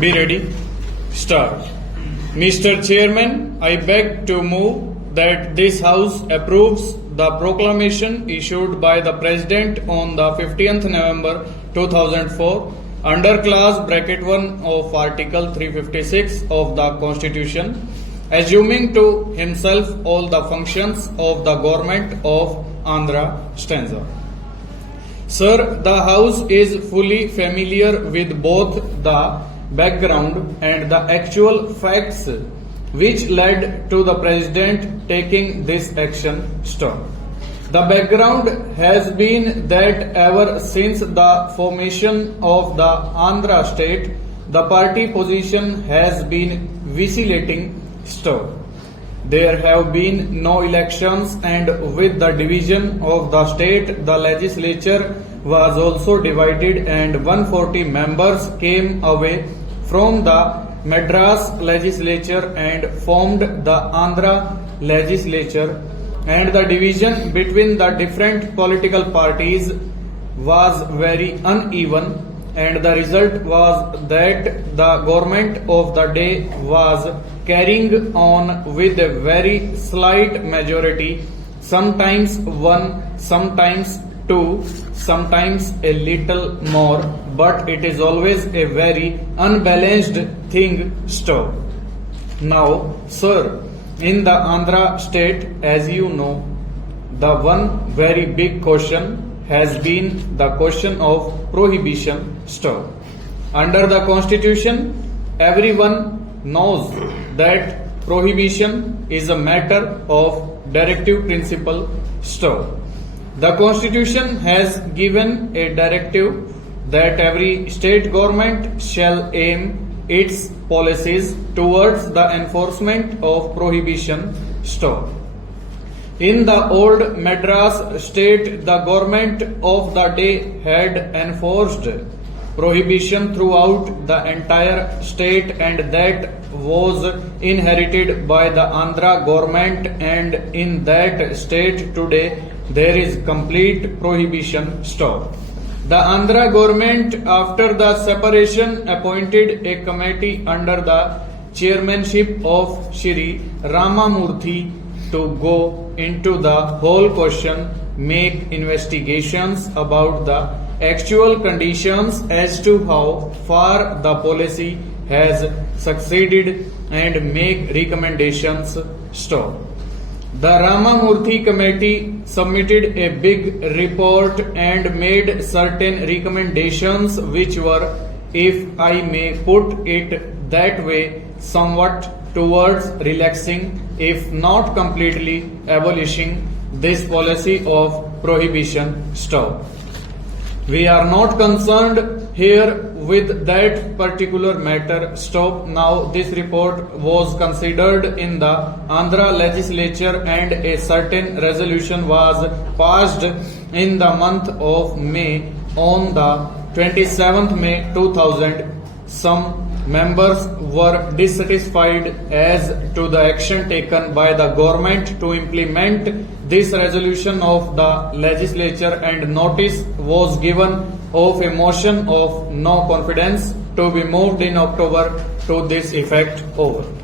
Be ready. Start. Mr. Chairman, I beg to move that this House approves the proclamation issued by the President on the 15th November 2004 under clause bracket 1 of Article 356 of the Constitution, assuming to himself all the functions of the government of Andhra stanza. Sir, the House is fully familiar with both the background and the actual facts which led to the President taking this action step. The background has been that ever since the formation of the Andhra state, the party position has been vacillating still. There have been no elections, and with the division of the state, the legislature was also divided and 140 members came away from the Madras legislature and formed the Andhra legislature, and the division between the different political parties was very uneven, and the result was that the government of the day was carrying on with a very slight majority, sometimes one, sometimes two, sometimes a little more, but it is always a very unbalanced thing still. Now, sir, in the Andhra state, as you know, the one very big question has been the question of prohibition still. Under the Constitution, everyone knows that prohibition is a matter of directive principle still. The Constitution has given a directive that every state government shall aim its policies towards the enforcement of prohibition still. In the old Madras state, the government of the day had enforced prohibition throughout the entire state, and that was inherited by the Andhra government, and in that state today there is complete prohibition stop. The Andhra government, after the separation, appointed a committee under the chairmanship of Shri Ramamurthy to go into the whole question, make investigations about the actual conditions as to how far the policy has succeeded and make recommendations stop. The Ramamurthy committee submitted a big report and made certain recommendations which were, if I may put it that way, somewhat towards relaxing, if not completely abolishing, this policy of prohibition stop. We are not concerned here with that particular matter. Stop. Now, this report was considered in the Andhra legislature and a certain resolution was passed in the month of May. On the 27th May 2000, some members were dissatisfied as to the action taken by the government to implement this resolution of the legislature, and notice was given of a motion of no confidence to be moved in October to this effect. Over.